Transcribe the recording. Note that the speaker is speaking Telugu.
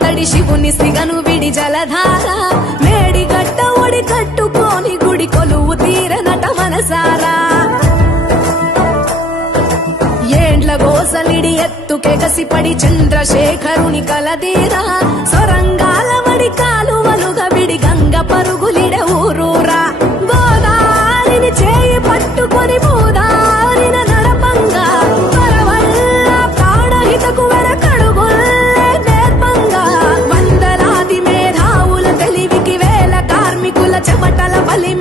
తడి శివుని సిగను విడి జలధార మేడిగట్ట ఒడి కట్టుకోని గుడి కొలువు తీరనట మనసారా ఏండ్ల గోసలిడి ఎత్తుకెగసిపడి చంద్రశేఖరుని కలదీరా సొరంగాల వడి కాలువలుగా విడి గంగ పరుగులిడ ఊరూరా గోదారిని చేయి పట్టుకొని భూదారిన నడపంగా పరవల్ల ప్రాణహితకు వెనకడుగుల్లే నేర్పంగా వందలాది మేధావుల తెలివికి వేల కార్మికుల చెమటల బలి